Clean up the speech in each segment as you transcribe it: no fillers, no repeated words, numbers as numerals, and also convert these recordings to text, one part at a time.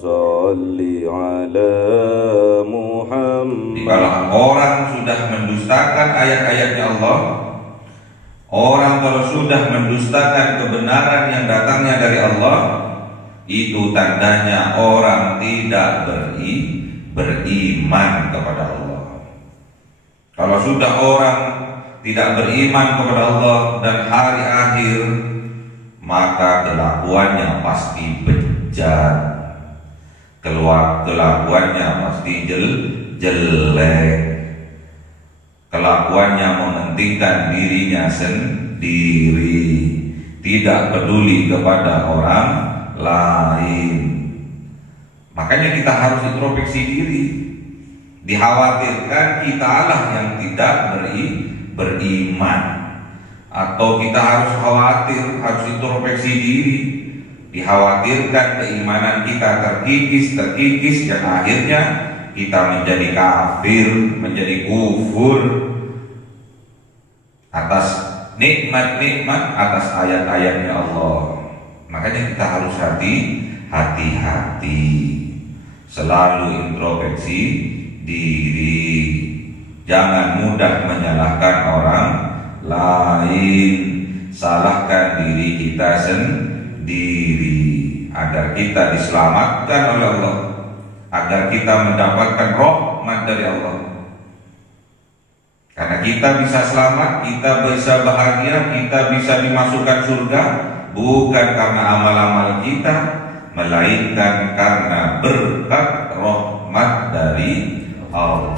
صل على محمد. Kalau orang sudah mendustakan ayat-ayatnya Allah, orang kalau sudah mendustakan kebenaran yang datangnya dari Allah, itu tandanya orang tidak beriman kepada Allah. Kalau sudah orang tidak beriman kepada Allah dan hari akhir, maka kelakuannya pasti bejat, kelakuannya pasti jelek, kelakuannya mementingkan dirinya sendiri, tidak peduli kepada orang lain. Makanya kita harus introspeksi diri. Dikhawatirkan kita lah yang tidak beriman, atau kita harus khawatir, harus introspeksi diri. Dikhawatirkan keimanan kita terkikis yang akhirnya kita menjadi kafir, menjadi kufur atas nikmat-nikmat, atas ayat-ayatnya Allah. Makanya kita harus hati-hati, selalu introspeksi diri, jangan mudah menyalahkan orang lain, salahkan diri kita sendiri agar kita diselamatkan oleh Allah, agar kita mendapatkan rahmat dari Allah. Karena kita bisa selamat, kita bisa bahagia, kita bisa dimasukkan surga bukan karena amal-amal kita, melainkan karena berkat rahmat dari Allah.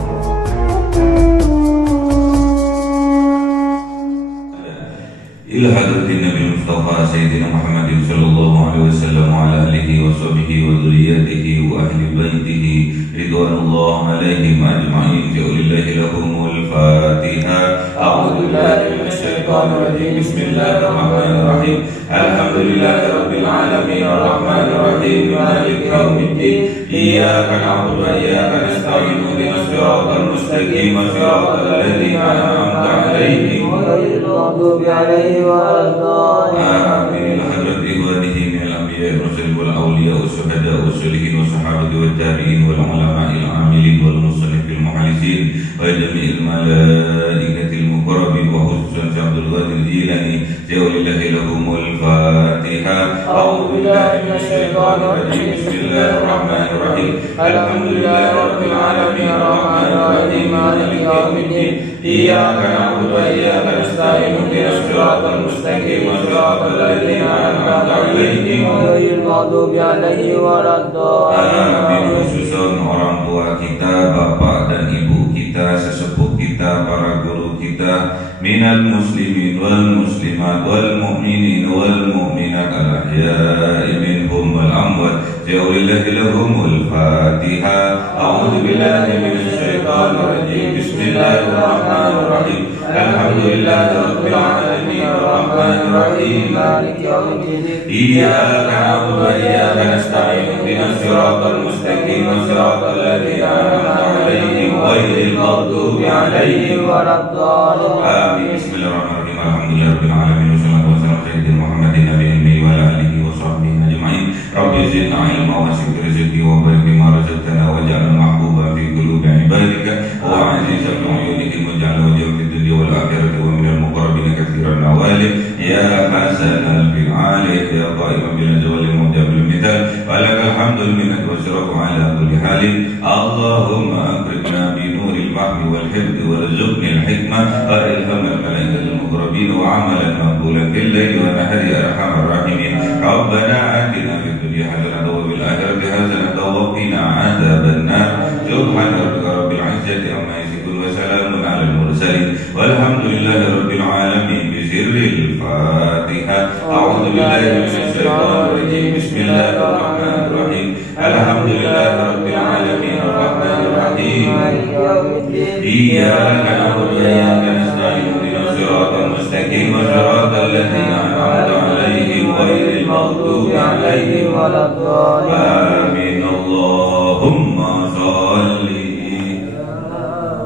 Ila hadratin Nabi Mustafa Sayyidina Muhammadin sallallahu alaihi wasallam wa ala alihi wa sahbihi wa dzurriyyatihi wa ahli baitihi ridwanullah alaihim ajma'in. Ja'alillahi lahumul Fatiha. A'udzu billahi minasy syaithanir rajim. Bismillahirrahmanirrahim. Alhamdulillahi rabbil alamin arrahmanir rahim maliki yaumiddin. Iyyaka na'budu wa iyyaka nasta'in. Ihdinas siratal mustaqim, siratal ladzina an'amta 'alaihim ghairil maghdubi 'alaihim waladdallin. Amin. Hadrat ikhwanihi minal anbiya'i wal mursalin wal awliya'i was syuhada'i was sholihin was sahabati wat tabi'in wal ulama'il 'amilin wal musannifil muhaddisin wa jami'il malaikatil muqarrabin wa khususan Abdul Qadir Jilani. Ja'alillahi lahumul Fatiha. A'udzu billahi minasy syaithanir rajim. Bismillahirrahmanirrahim. Alhamdulillahi rabbil alamin arrahmanir rahim maliki yaumiddin. Iyyaka na'budu wa iyyaka nasta'in. Ihdinas siratal mustaqim, siratal ladzina an'amta 'alaihim ghairil maghdubi 'alaihim waladdallin. Amin. Khususan orang tua kita, bapak dan ibu kita, sesepuh kita, para guru kita, minal muslimin wal muslimat wal mu'minin wal mu'minat al ahya'i minhum wal amwat. Ja'alillahi lahumul Fatiha. A'udzu billahi minasy syaithanir rajim. Bismillahirrahmanirrahim. Alhamdulillahi rabbil alamin arrahmanir rahim maliki yaumiddin. Iyyaka na'budu wa iyyaka nasta'in. Ihdinas siratal mustaqim, siratal ladzina an'amta 'alaihim ghairil maghdubi 'alaihim waladdallin. Amin. Bismillahirrahmanirrahim. Alhamdulillahi rabbil alamin wassalatu wassalamu ala sayyidina Muhammadin nabiyil ummi wa ala alihi wa sahbihi ajma'in. Rabbi zidna ilma wa zid rizqi wa barik bima razaqtana waj'alna mahbuban fi qulubi ibadika wa 'azizan fi uyunihim waj'al wajhaka fid dunya wal akhirati wa minal muqarrabin katsiran nawali ya hasanal fil 'ali ya qa'iman bil zawali mujabil mithal walakal hamdul minnat wa syarafu ala kulli halin. Allahumma akrimna bi nuril fahmi wal hifdhi warzuqni al hikmah wa ilhamna al malaikatil muqarrabin wa 'amalan maqbulan fil layli wa nahari ya arhamar rahimin. Rabbana atina fid dunya hasanatan wa fil akhirati hasanatan wa qina 'adzaban nar. Subhana rabbika rabbil 'izzati amma yasifun wa salamun 'alal mursalin walhamdulillahi rabbil alamin. Bisirril Fatiha. A'udzu billahi minasy syaithanir rajim. Bismillahirrahmanirrahim. Alhamdulillahi rabbil alamin arrahmanir rahim maliki yaumiddin. Iyyaka na'budu wa iyyaka nasta'in. Ihdinas siratal mustaqim, siratal ladzina an'amta 'alaihim ghairil maghdubi 'alaihim waladdallin. Amin. Allahumma shalli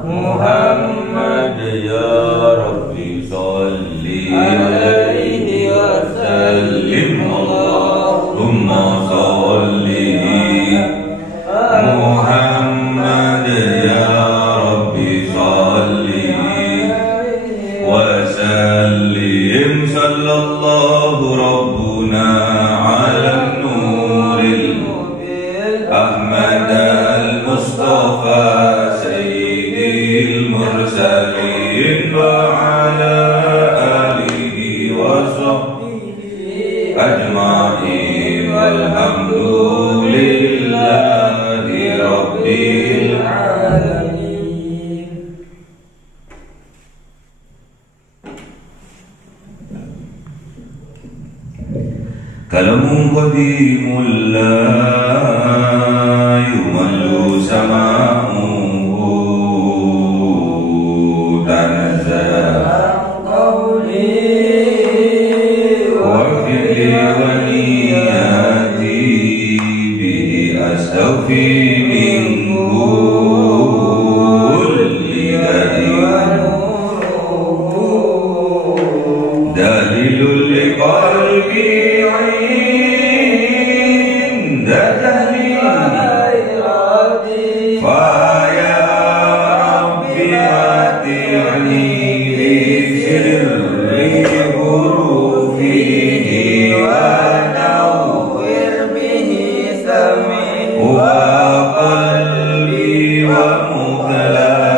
Muhammad ya Rabbi shalli alaihi wa sallim. Allahumma shalli أحمد المصطفى سيد المرسلين وعلى آله وصحبه أجمعين والحمد لله رب العالمين. كلام قديم لا يمل سماعه تنزل وفعلي ونياتي به أستوفي من كل دليل لقلبي عند تهليل فيا ربي أطعني بسر حروفه ونور به سمعي وقلبي ومثلاتي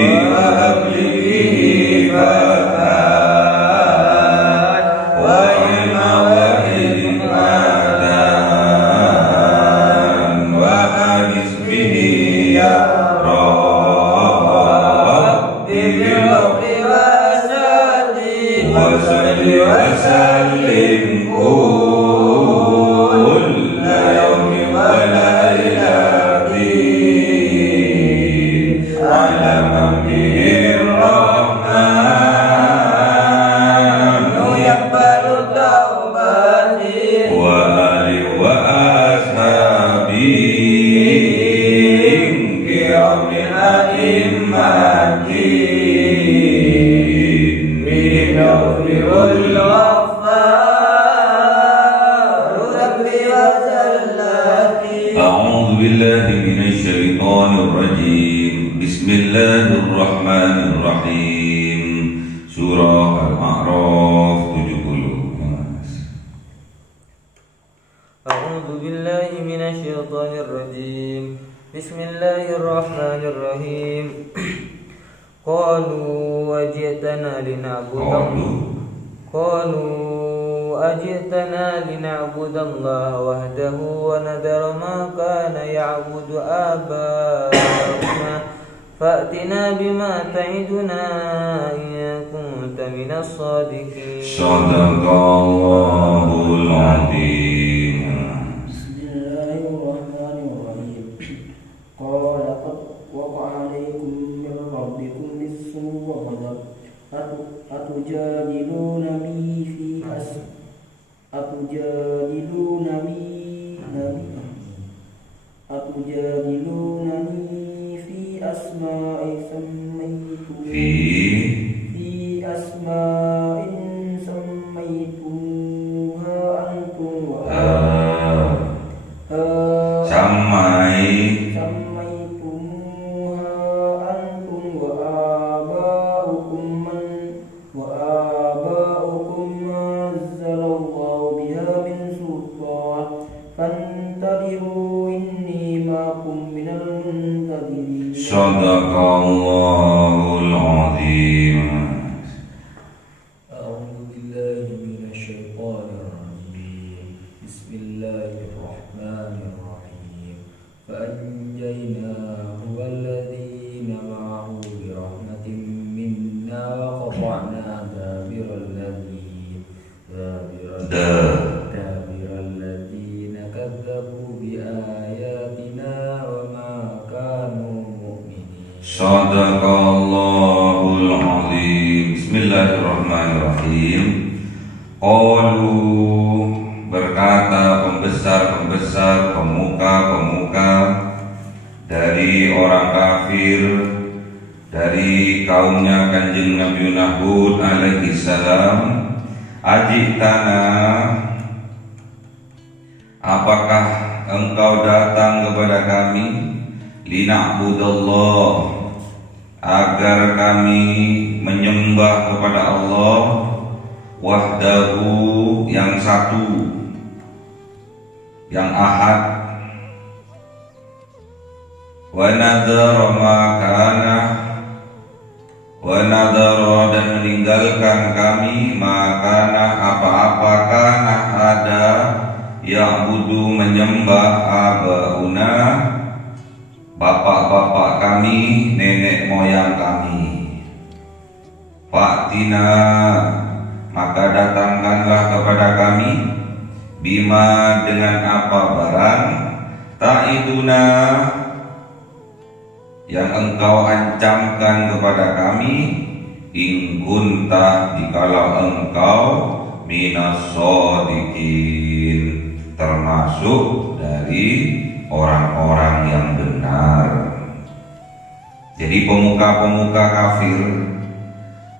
وهب لي فكان وعلما وحكمة وأنس به يا ربي بالحب وصل وسلم كل يوم وليلة على من به الرحمن يقبل التوبة وآله وأصحابه كرام أئمة يغفر الغفار ربي وزلتي. أعوذ بالله من الشيطان الرجيم. بسم الله الرحمن الرحيم. Surah Al-A'raf 70. أعوذ بالله من الشيطان الرجيم. بسم الله الرحمن الرحيم. قالوا أجئتنا لنعبد الله وحده ونذر ما كان يعبد آباؤنا فأتنا بما تعدنا إن كنت من الصادقين. صدق الله العظيم. بسم الله الرحمن الرحيم. قال قد وقع عليكم من ربكم رزق وغضب أتجادلونني في أسماء سميتموها أنتم وآباؤكم ما أنزل الله بها من سلطان فانتظروا إني معكم من المنتظرين. صدق الله العظيم. أعوذ بالله من الشيطان الرجيم. بسم الله الرحمن الرحيم. فأنجيناه والذين معه برحمة منا وقطعنا دابر الذين كذبوا بآياتنا وما كانوا مؤمنين. صدق الله العظيم. Bismillahirrahmanirrahim. Qalu, berkata pembesar-pembesar, pemuka-pemuka dari orang kafir, dari kaumnya Kanjeng Nabi Hud alaihi salam, ajitana, apakah engkau datang kepada kami, lina'budallah, agar kami menyembah kepada Allah wahdahu, yang satu, yang ahad, wa nadhara ma kana, wa nadhara dan meninggalkan kami makana apa-apa kana ada ya'budu menyembah abauna bapak-bapak kami, nenek moyang kami. Fa'tina maka datangkanlah kepada kami bima dengan apa barang ta'iduna yang engkau ancamkan kepada kami, in kunta dikalau engkau minas shodiqin termasuk dari orang-orang yang benar. Jadi pemuka-pemuka kafir,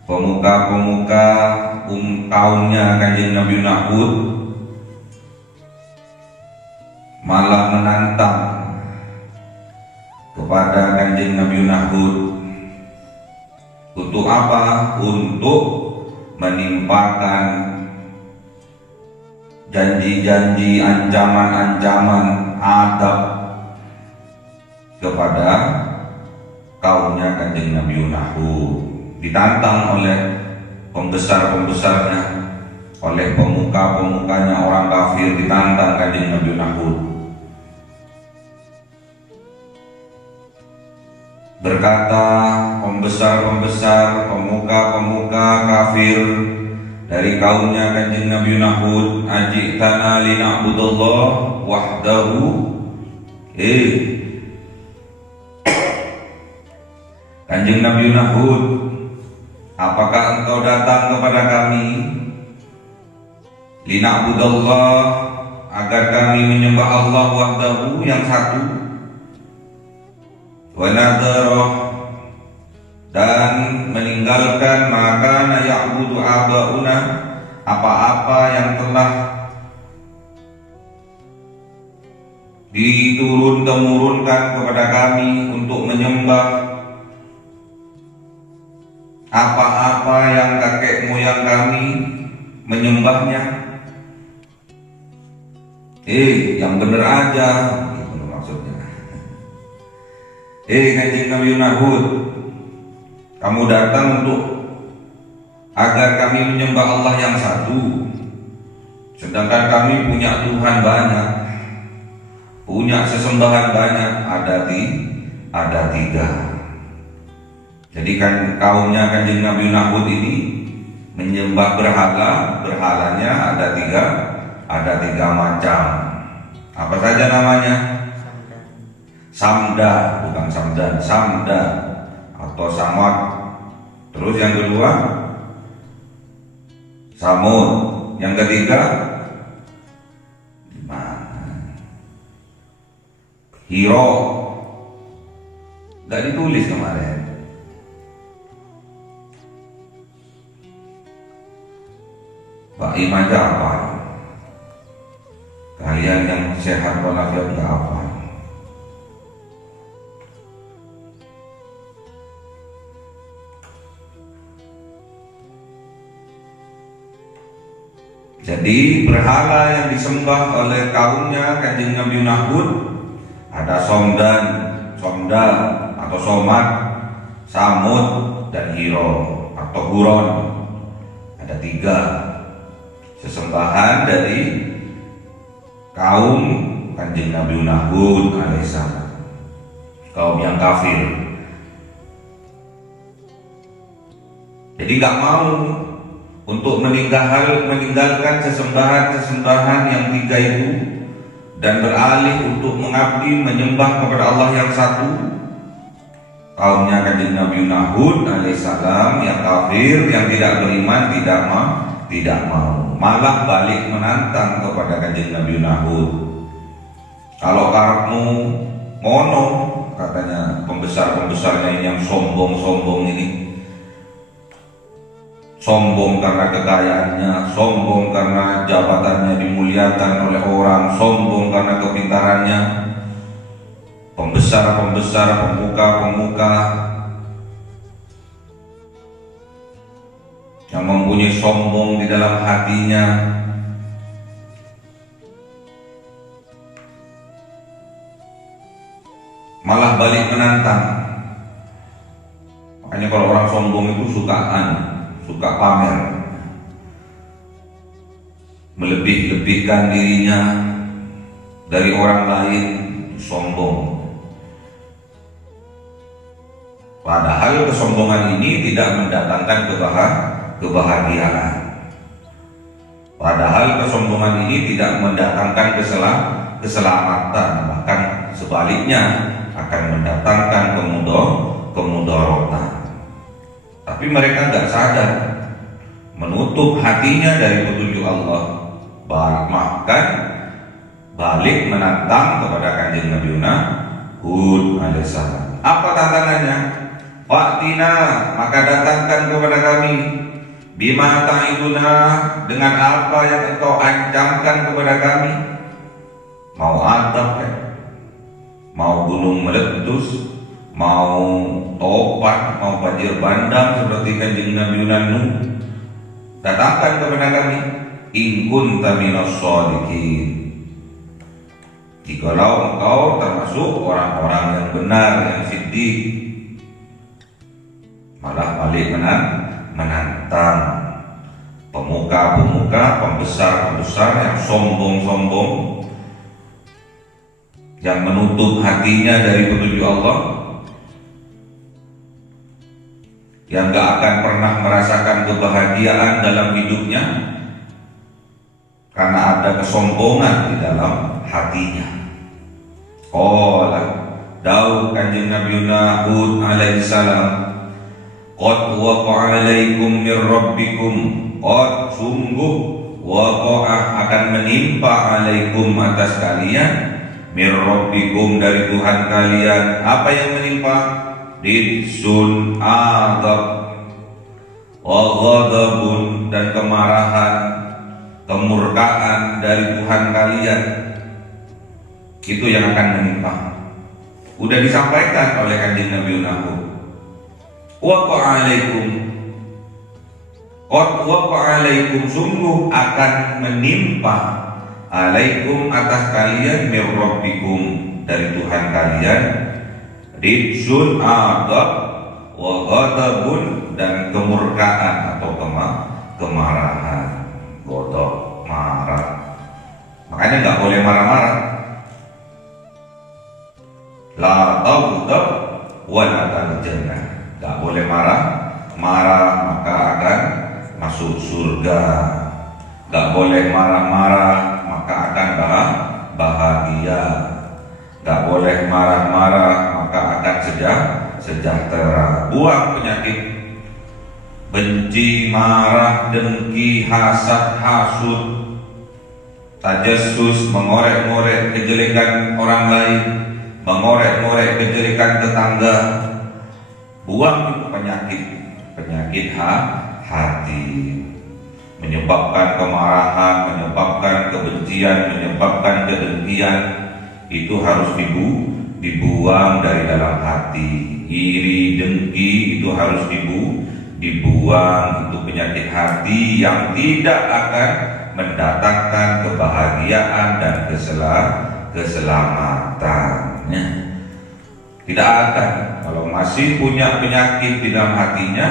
pemuka-pemuka kaumnya Kanjeng Nabi Hud malah menantang kepada Kanjeng Nabi Hud untuk apa? Untuk menimpakan janji-janji, ancaman-ancaman adab kepada kaumnya Kanjeng Nabi Hud. Ditantang oleh pembesar-pembesarnya, oleh pemuka-pemukanya orang kafir, ditantang Kanjeng Nabi Hud. Berkata pembesar-pembesar, pemuka-pemuka kafir dari kaumnya Kanjeng Nabi Hud, ajitana lina'budallah wahdahu. Kanjeng Nabi Hud, apakah engkau datang kepada kami lina'budallah agar kami menyembah Allah wahdahu yang satu, wa nadhara dan meninggalkan maka ya'budu abauna apa-apa yang telah diturun-temurunkan kepada kami untuk menyembah, apa-apa yang kakek moyang kami menyembahnya. Yang bener aja itu maksudnya. Kanjeng Nabi Hud, kamu datang untuk agar kami menyembah Allah yang satu, sedangkan kami punya Tuhan banyak, punya sesembahan banyak, ada tiga. Jadi kan kaumnya Kanjeng Nabi Hud ini menyembah berhalanya ada tiga macam. Apa saja namanya? Samda, bukan samdan, samda atau samad. Terus yang kedua samud, yang ketiga hiro. Gak ditulis kemarin. Pak Imam aja apa? Kalian yang sehat walafiat gak apa? Jadi berhala yang disembah oleh kaumnya Kanjeng Nabi Hud ada somdan, somda atau somat, samud dan hiro atau huron. Ada tiga sesembahan dari kaum Kanjeng Nabi Hud alaihissalam, kaum yang kafir. Jadi gak mau untuk meninggalkan sesembahan-sesembahan yang tiga itu dan beralih untuk mengabdi menyembah kepada Allah yang satu. Kaumnya Kanjeng Nabi Hud alaihissalam yang kafir, yang tidak beriman, tidak mau, malah balik menantang kepada Kanjeng Nabi Hud. Kalau karepmu ngono, katanya pembesar-pembesarnya ini yang sombong-sombong ini, sombong karena kekayaannya, sombong karena jabatannya dimuliakan oleh orang, sombong karena kepintarannya. Pembesar-pembesar, pemuka-pemuka yang mempunyai sombong di dalam hatinya, malah balik menantang. Makanya kalau orang sombong itu suka pamer, melebih-lebihkan dirinya dari orang lain, sombong. Padahal kesombongan ini tidak mendatangkan kebahagiaan. Padahal kesombongan ini tidak mendatangkan keselamatan, bahkan sebaliknya akan mendatangkan kemudaratan. Tapi mereka nggak sadar, menutup hatinya dari petunjuk Allah, bahkan balik menantang kepada kanjeng Nabi Hud alaihissalam. Apa tantangannya? Fa'tina, maka datangkan kepada kami, bima ta'iduna, dengan apa yang engkau ancamkan kepada kami. Mau adab ya, mau gunung meletus, mau topan, mau banjir bandang seperti kanjeng Nabi Nuh, datangkan kepada kami. In kunta minas shadiqin, jikalau engkau termasuk orang-orang yang benar, yang siddiq. Malah balik menantang pemuka-pemuka, pembesar-pembesar yang sombong-sombong, yang menutup hatinya dari petunjuk Allah, yang gak akan pernah merasakan kebahagiaan dalam hidupnya karena ada kesombongan di dalam hatinya. Daud kanjeng Nabi Hud alaihissalam, qad waqa'a alaikum mir rabbikum, qad sungguh waqa'a akan menimpa alaikum atas kalian, mir rabbikum dari Tuhan kalian. Apa yang menimpa? Ridsun adab wa ghadabun, dan kemarahan, kemurkaan dari Tuhan kalian. Itu yang akan menimpa. Udah disampaikan oleh kanjeng Nabi Hud. Waqa'a alaikum, qad waqa'a alaikum, sungguh akan menimpa alaikum atas kalian, mir rabbikum dari Tuhan kalian, ridsun adab wa ghadabun, dan kemurkaan atau kemarahan, godok, marah. Makanya nggak boleh marah-marah. La taghdab wa la tanjannah, nggak boleh marah maka akan masuk surga. Nggak boleh marah-marah maka akan bahagia. Nggak boleh marah-marah maka akan sejahtera. Buang penyakit benci, marah, dengki, hasad, hasud, tajassus, mengorek-ngorek kejelekan orang lain, mengorek-ngorek kejelekan tetangga. Buang itu penyakit hati, menyebabkan kemarahan, menyebabkan kebencian, menyebabkan kedengkian. Itu harus dibuang dari dalam hati. Iri, dengki itu harus dibuang. Itu penyakit hati yang tidak akan mendatangkan kebahagiaan dan keselamatannya. Tidak akan. Kalau masih punya penyakit di dalam hatinya,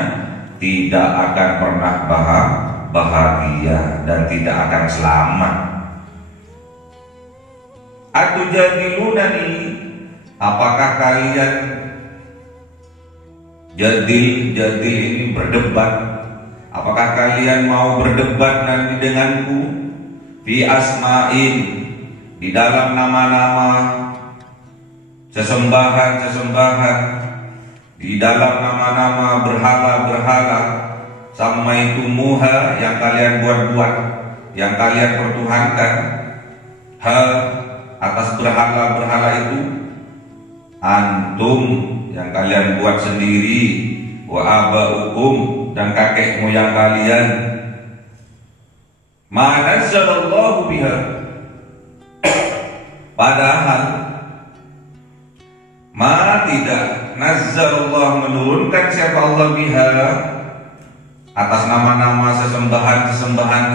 tidak akan pernah bahagia dan tidak akan selamat. Atujadilunani, apakah kalian, jadil ini berdebat, apakah kalian mau berdebat nanti denganku fi asma'in, di dalam nama-nama, sesembahan, di dalam nama-nama berhala, sama itu muha, yang kalian buat-buat, yang kalian pertuhankan, atas berhala itu, antum, yang kalian buat sendiri, wa aba'ukum, dan kakek moyang kalian, ma nazzallallahu biha, padahal ma tidak nazzalullah menurunkan siapa Allah biha, atas nama-nama sesembahan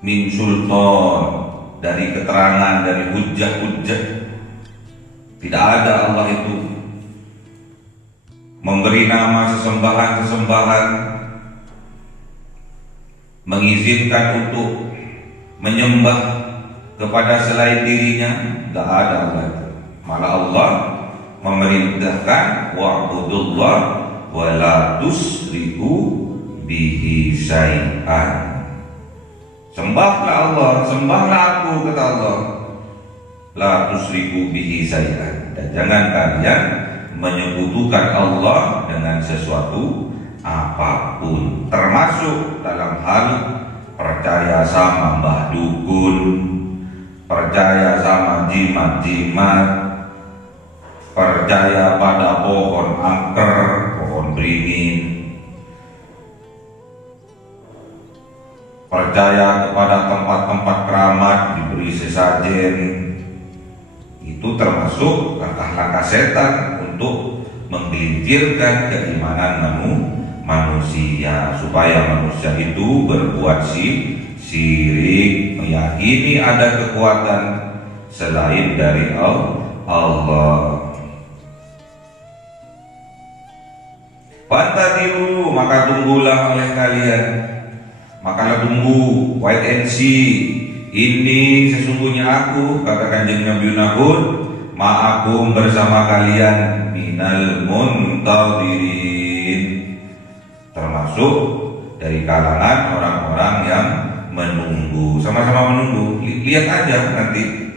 min sultan, dari keterangan, dari hujjah, Tidak ada Allah itu memberi nama sesembahan-sesembahan, mengizinkan untuk menyembah kepada selain dirinya. Tidak ada Allah itu. Malah Allah memerintahkan wa'budullah wa la tusriku bihi syai'an. Sembahlah Allah, sembahlah aku, kata Allah. La tusriku bihi syai'an. Dan jangan kalian menyekutukan Allah dengan sesuatu apapun, termasuk dalam hal percaya sama mbah dukun, percaya sama jimat-jimat, percaya pada pohon angker, pohon beringin, percaya kepada tempat-tempat keramat diberi sesajen. Itu termasuk langkah-langkah setan untuk menggelincirkan keimanan manusia, supaya manusia itu berbuat syirik, meyakini ada kekuatan selain dari Allah. Fantadiru, maka tunggulah oleh kalian, maka tunggu, wait and see. Ini sesungguhnya aku, kata Kanjeng Nabi Hud, ma'akum bersama kalian, minal muntadirin, termasuk dari kalangan orang-orang yang menunggu. Sama-sama menunggu. Lihat aja nanti,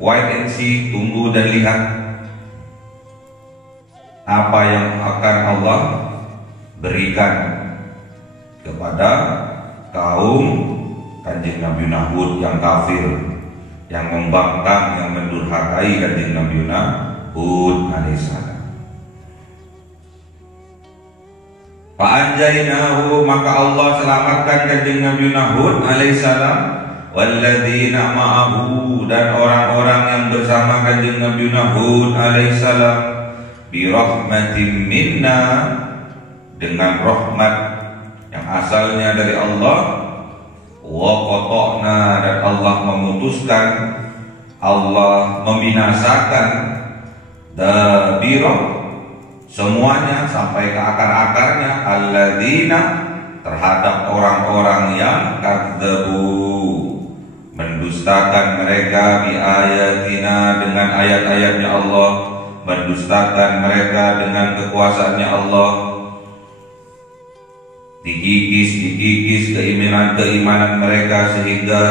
wait and see, tunggu dan lihat apa yang akan Allah berikan kepada kaum Kanjeng Nabi Hud yang kafir, yang membangkang, yang mendurhakai Kanjeng Nabi Hud alaihissalam. Fa'anjainahu, maka Allah selamatkan Kanjeng Nabi Hud alaihissalam, walladzina ma'ahu, dan orang-orang yang bersama Kanjeng Nabi Hud alaihissalam, birahmatin minna, dengan rahmat yang asalnya dari Allah. Wa qata'na, dan Allah memutuskan, Allah membinasakan dabira, semuanya sampai ke akar-akarnya, alladzina, terhadap orang-orang yang kadzabu, mendustakan mereka, bi ayatina, dengan ayat-ayatnya Allah, mendustakan mereka dengan kekuasaannya Allah. Dikikis keimanan mereka, sehingga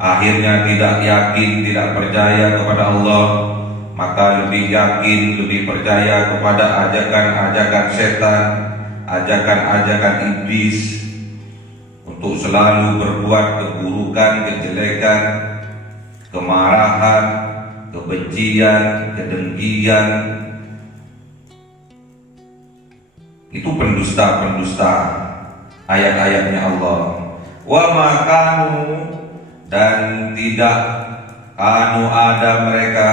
akhirnya tidak yakin, tidak percaya kepada Allah, maka lebih yakin, lebih percaya kepada ajakan-ajakan setan, ajakan-ajakan iblis untuk selalu berbuat keburukan, kejelekan, kemarahan, kebencian, kedengkian. Itu pendusta-pendusta ayat-ayatnya Allah. Wa makanu, dan tidak kanu ada mereka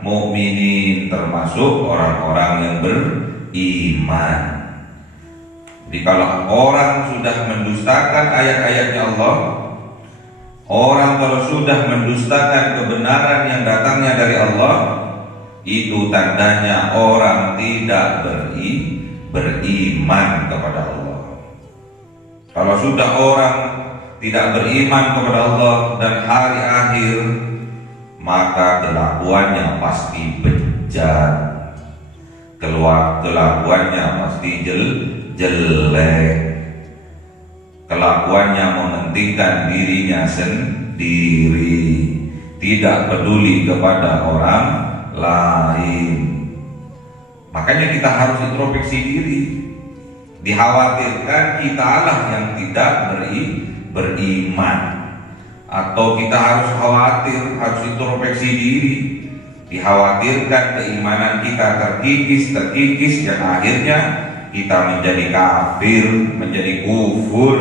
mukminin, termasuk orang-orang yang beriman. Jadi kalau orang sudah mendustakan ayat-ayatnya Allah, orang kalau sudah mendustakan kebenaran yang datangnya dari Allah, itu tandanya orang tidak beriman kepada Allah. Kalau sudah orang tidak beriman kepada Allah dan hari akhir, maka kelakuannya pasti bejat, kelakuannya pasti jelek, kelakuannya mementingkan dirinya sendiri, tidak peduli kepada orang lain. Makanya kita harus introspeksi diri. Dikhawatirkan kita lah yang tidak beriman, atau kita harus khawatir, harus introspeksi diri. Dikhawatirkan keimanan kita terkikis, yang akhirnya kita menjadi kafir, menjadi kufur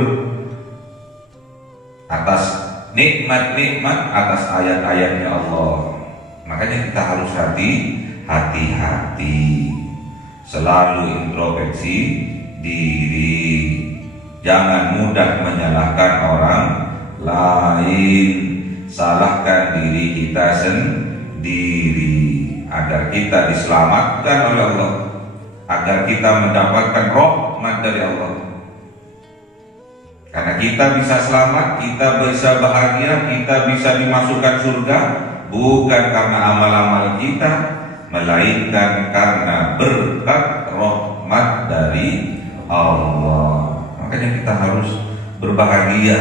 atas nikmat-nikmat, atas ayat-ayatnya Allah. Makanya kita harus hati-hati, selalu introspeksi diri, jangan mudah menyalahkan orang lain, salahkan diri kita sendiri. agar kita diselamatkan oleh Allah, agar kita mendapatkan rahmat dari Allah. Karena kita bisa selamat, kita bisa bahagia, kita bisa dimasukkan surga bukan karena amal-amal kita, melainkan karena berkat rahmat dari Allah. Makanya kita harus berbahagia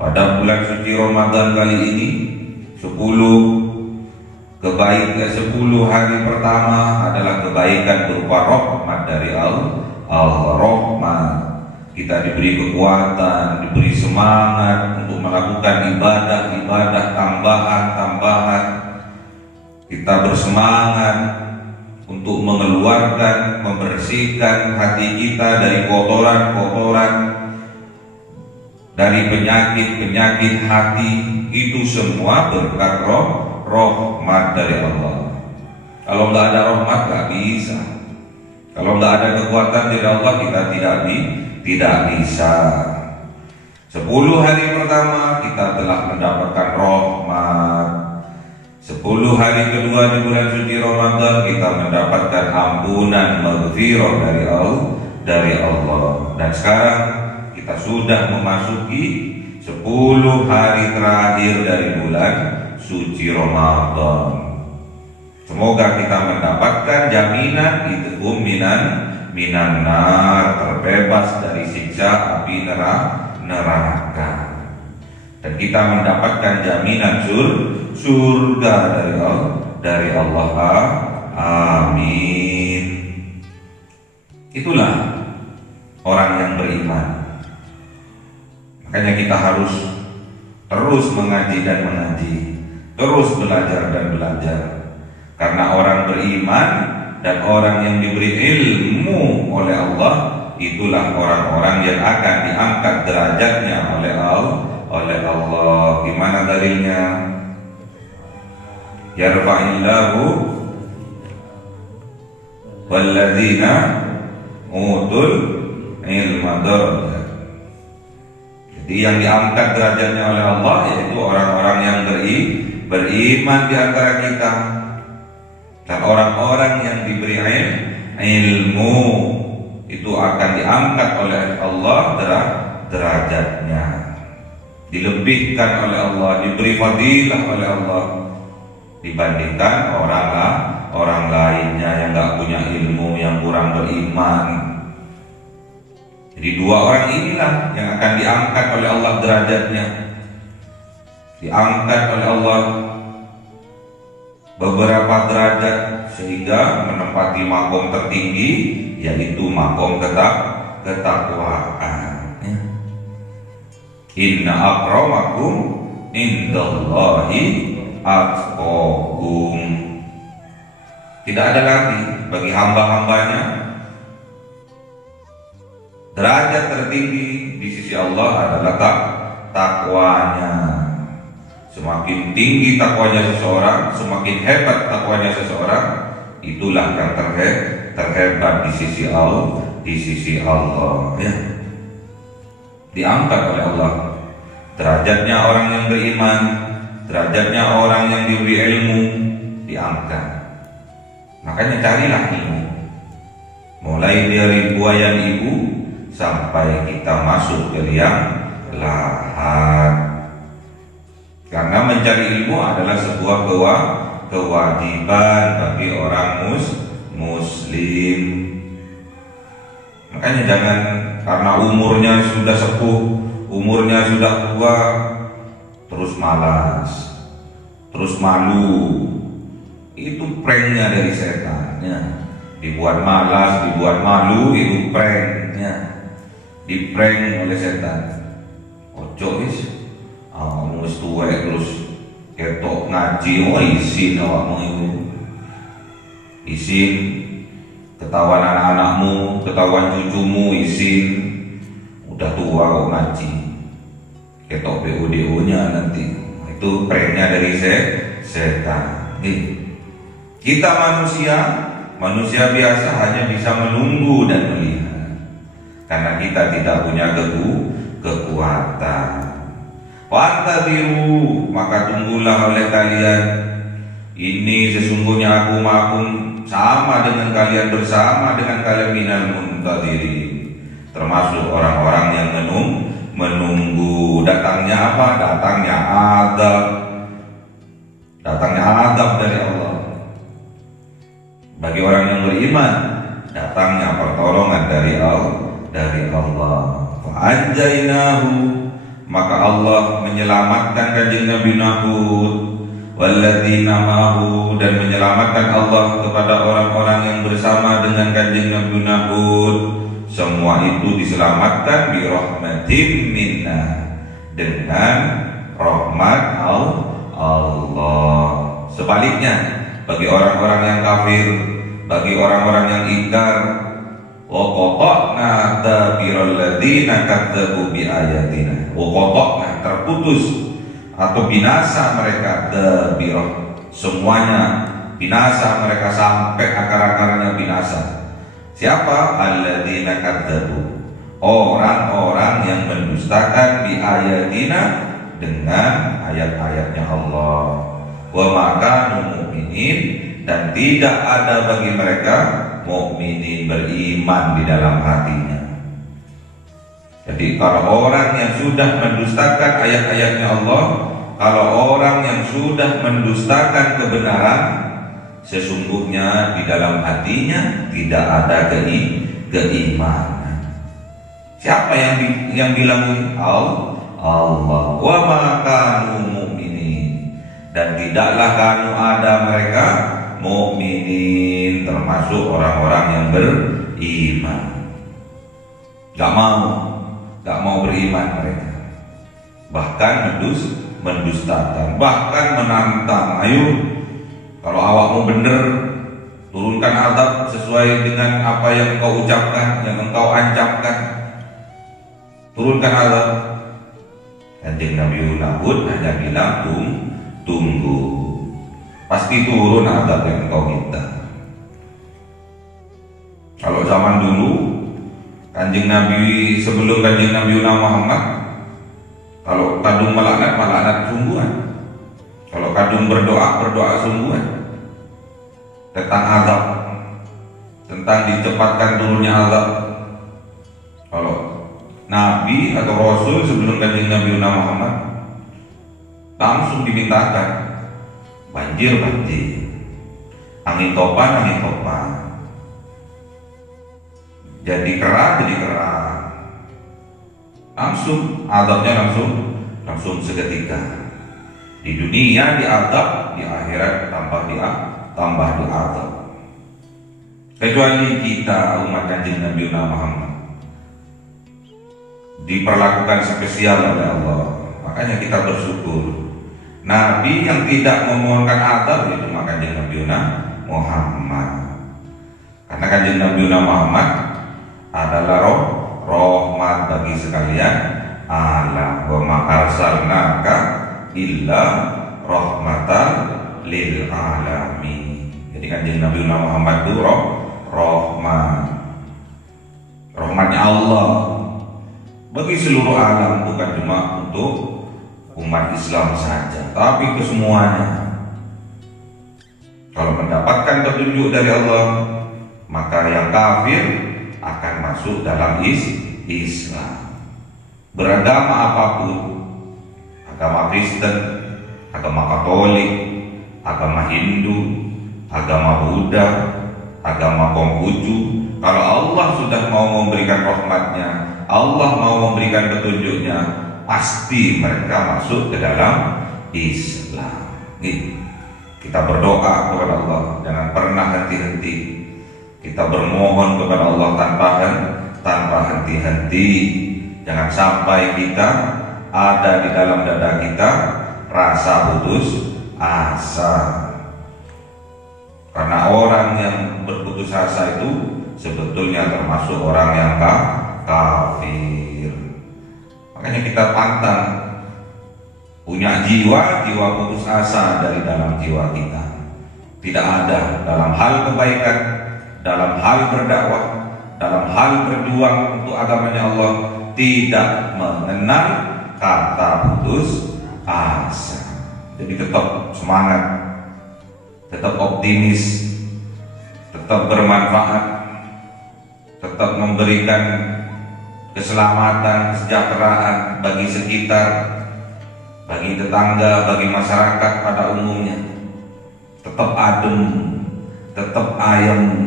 pada bulan suci Ramadan kali ini. 10 hari pertama adalah kebaikan berupa rahmat dari Allah. Rahmat, kita diberi kekuatan, diberi semangat untuk melakukan ibadah tambahan. Kita bersemangat untuk mengeluarkan, membersihkan hati kita dari kotoran-kotoran, dari penyakit-penyakit hati. Itu semua berkat rahmat dari Allah. Kalau nggak ada rahmat nggak bisa. Kalau nggak ada kekuatan dari Allah, kita tidak bisa. 10 hari pertama kita telah mendapatkan rahmat. 10 hari kedua di bulan suci Ramadan kita mendapatkan ampunan, maghfirah dari Allah. Dan sekarang kita sudah memasuki 10 hari terakhir dari bulan suci Ramadan. Semoga kita mendapatkan jaminan idhum minan nar, terbebas dari siksa api neraka. Dan kita mendapatkan jaminan surga dari Allah. Amin. Itulah orang yang beriman. Makanya kita harus terus mengaji dan mengaji, terus belajar dan belajar. Karena orang beriman dan orang yang diberi ilmu oleh Allah, itulah orang-orang yang akan diangkat derajatnya oleh Allah. Gimana dalilnya? Yarfa'illahu walladzina utul ilma darajat. Jadi yang diangkat derajatnya oleh Allah yaitu orang-orang yang beriman di antara kita, dan orang-orang yang diberi ilmu itu akan diangkat oleh Allah derajatnya, dilebihkan oleh Allah, diberi fadilah oleh Allah dibandingkan orang lainnya yang nggak punya ilmu, yang kurang beriman. Jadi 2 orang inilah yang akan diangkat oleh Allah derajatnya, diangkat oleh Allah beberapa derajat sehingga menempati makom tertinggi, yaitu makom ketakwaan. Inna akramakum indallahi atqakum. Tidak ada lagi bagi hamba-hambanya derajat tertinggi di sisi Allah adalah takwanya. Semakin tinggi takwanya seseorang, semakin hebat takwanya seseorang, itulah yang terhebat di sisi Allah. Ya. Diangkat oleh Allah derajatnya orang yang beriman, derajatnya orang yang diberi ilmu, diangkat. Makanya carilah ilmu, mulai dari buayan ibu sampai kita masuk ke liang lahat. Karena mencari ilmu adalah sebuah kewajiban bagi orang muslim. Makanya jangan karena umurnya sudah sepuh, umurnya sudah tua, terus malas, terus malu. Itu pranknya dari setan. Ya. Dibuat malas, dibuat malu, itu pranknya. Diprank oleh setan. Ojo is, wis tuwek terus ketok ngaji, isin awakmu itu. Isin, ketahuan anak-anakmu, ketahuan cucumu, isin. Udah tua kok ngaji. Ketok PUDO-nya nanti. Itu pranknya dari setan. Kita manusia biasa hanya bisa menunggu dan melihat, karena kita tidak punya kekuatan. Fantadiru, maka tunggulah oleh kalian, Ini sesungguhnya aku ma'akum, sama dengan kalian, bersama dengan kalian, minal muntadirin, termasuk orang-orang yang menunggu datangnya apa? Datangnya adab dari Allah. Bagi orang yang beriman, datangnya pertolongan dari Allah. Fa'anjainahu, maka Allah menyelamatkan kanjeng Nabi Hud, walladzina ma'ahu, dan menyelamatkan Allah kepada orang-orang yang bersama dengan kanjeng Nabi Hud. Semua itu diselamatkan bi rahmatin minna, dengan rahmat Allah. Sebaliknya, bagi orang-orang yang kafir, bagi orang-orang yang ingkar, wa qata'na dabiral ladzina kadzdzabu bi ayatina, wa qata'na, terputus atau binasa mereka, dabirah, semuanya binasa mereka sampai akar-akarnya binasa. Siapa? Alladzina kadzdzabu, orang-orang yang mendustakan bi ayatina, dengan ayat-ayatnya Allah. Wa makanu mu'minin, dan tidak ada bagi mereka mukminin, beriman di dalam hatinya. Jadi kalau orang yang sudah mendustakan ayat-ayatnya Allah, kalau orang yang sudah mendustakan kebenaran, sesungguhnya di dalam hatinya tidak ada keimanan. Siapa yang bilang Allah? Wa ma kanu mu'minin, dan tidaklah kanu ada mereka mukminin, termasuk orang-orang yang beriman. Gak mau beriman mereka, bahkan mendustakan, bahkan menantang. Ayo, kalau awakmu bener, turunkan azab sesuai dengan apa yang engkau ucapkan, yang engkau ancamkan. Turunkan azab. Kanjeng Nabi Hud hanya bilang tunggu, pasti turun azab yang engkau minta. Kalau zaman dulu, Kanjeng Nabi, sebelum Kanjeng Nabi Muhammad, kalau kadung melaknat sungguhan. Kalau kadung berdoa sungguhan. Tentang azab, tentang dicepatkan turunnya azab. Kalau Nabi atau Rasul sebelum Kanjeng Nabi Muhammad, langsung dimintakan banjir, angin topan, jadi keran, langsung azabnya langsung seketika. Di dunia diazab, di akhirat tambah diazab. Kecuali kita umat Kanjeng Nabi Muhammad diperlakukan spesial oleh Allah, makanya kita bersyukur. Nabi yang tidak memohonkan azab itu cuma Kanjeng Nabi Muhammad, karena Kanjeng Nabi Muhammad adalah rahmat bagi sekalian alam. Wa ma arsalnaka illa rahmatan lil alamin. Jadi Kanjeng Nabi Muhammad itu rahmatnya Allah bagi seluruh alam, bukan cuma untuk umat Islam saja, tapi ke semuanya. Kalau mendapatkan petunjuk dari Allah, maka yang kafir akan masuk dalam Islam. Beragama apapun, agama Kristen, agama Katolik, agama Hindu, agama Buddha, agama Konghucu, kalau Allah sudah mau memberikan rahmatnya, Allah mau memberikan petunjuknya, pasti mereka masuk ke dalam Islam. Kita berdoa kepada Allah, jangan pernah henti-henti. Kita bermohon kepada Allah tanpa henti-henti. Jangan sampai kita ada di dalam dada kita rasa putus asa. Karena orang yang berputus asa itu sebetulnya termasuk orang yang kafir. Makanya kita pantang punya jiwa putus asa dari dalam jiwa kita. Tidak ada dalam hal kebaikan, dalam hal berdakwah, dalam hal berjuang untuk agamanya Allah, tidak mengenal kata putus asa. Jadi tetap semangat, tetap optimis, tetap bermanfaat, tetap memberikan keselamatan, kesejahteraan bagi sekitar, bagi tetangga, bagi masyarakat pada umumnya. Tetap adem, tetap ayem.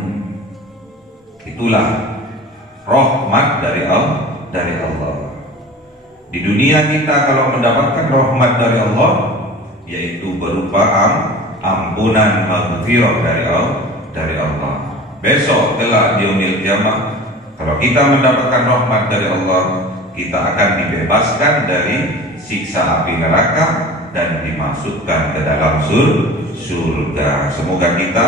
Itulah rahmat dari Allah. Di dunia kita kalau mendapatkan rahmat dari Allah, yaitu berupa ampunan, maghfirah dari Allah. Besok kelak di yaumil kiamah, kalau kita mendapatkan rahmat dari Allah, kita akan dibebaskan dari siksa api neraka dan dimasukkan ke dalam surga. Semoga kita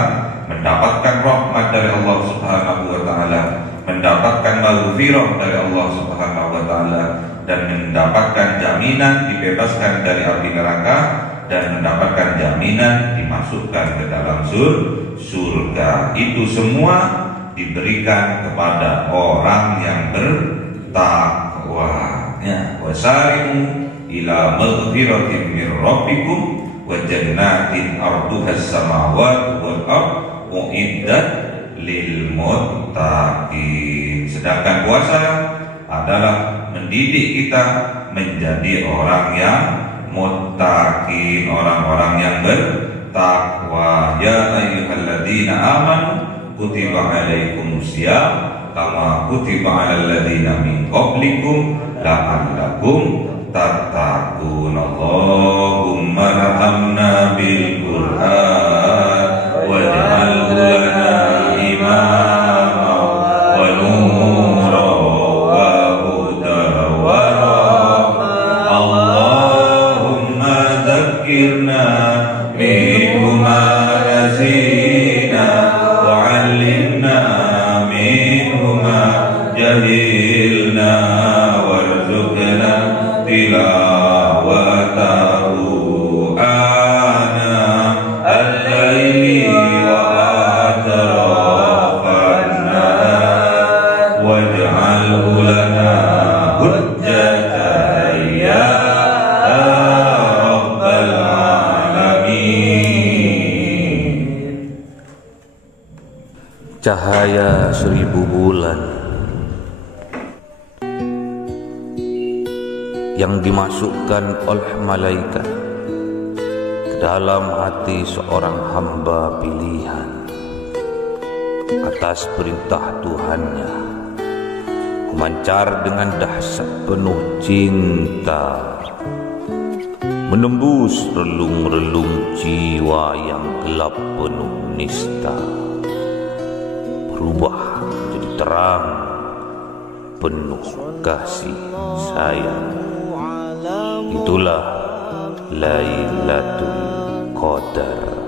mendapatkan rahmat dari Allah Subhanahu wa taala, mendapatkan maghfirah dari Allah Subhanahu wa taala, dan mendapatkan jaminan dibebaskan dari api neraka dan mendapatkan jaminan dimasukkan ke dalam surga. Itu semua diberikan kepada orang yang bertakwa. Wasari'u ila maghfiratin min rabbikum wa jannatin arduhas samawati wal ard uiddat lil muttaqin. Sedangkan puasa adalah mendidik kita menjadi orang yang muttaqin, orang-orang yang bertakwa. Ya ayyuhalladzina amanu kutiba alaikumusiyam kama kutiba alal ladzina min qablikum la'allakum tattaqun. Allahumma rahamna bil Qur'an waj'alhu lana imama wa nura wa hudan wa rahmah. Allahumma dzakkirna minhu ma nasina wa 'allimna minhu ma jahilna warzuqna tilawatahu ana al-laili wa atrafan nahar waj'alhu lana hujjatan ya rabbal alamin. Cahaya 1000 bulan yang dimasukkan oleh malaikat ke dalam hati seorang hamba pilihan atas perintah Tuhannya, memancar dengan dahsyat penuh cinta, menembus relung-relung jiwa yang gelap penuh nista, berubah menjadi terang penuh kasih sayang. Itulah Lailatul Qadar.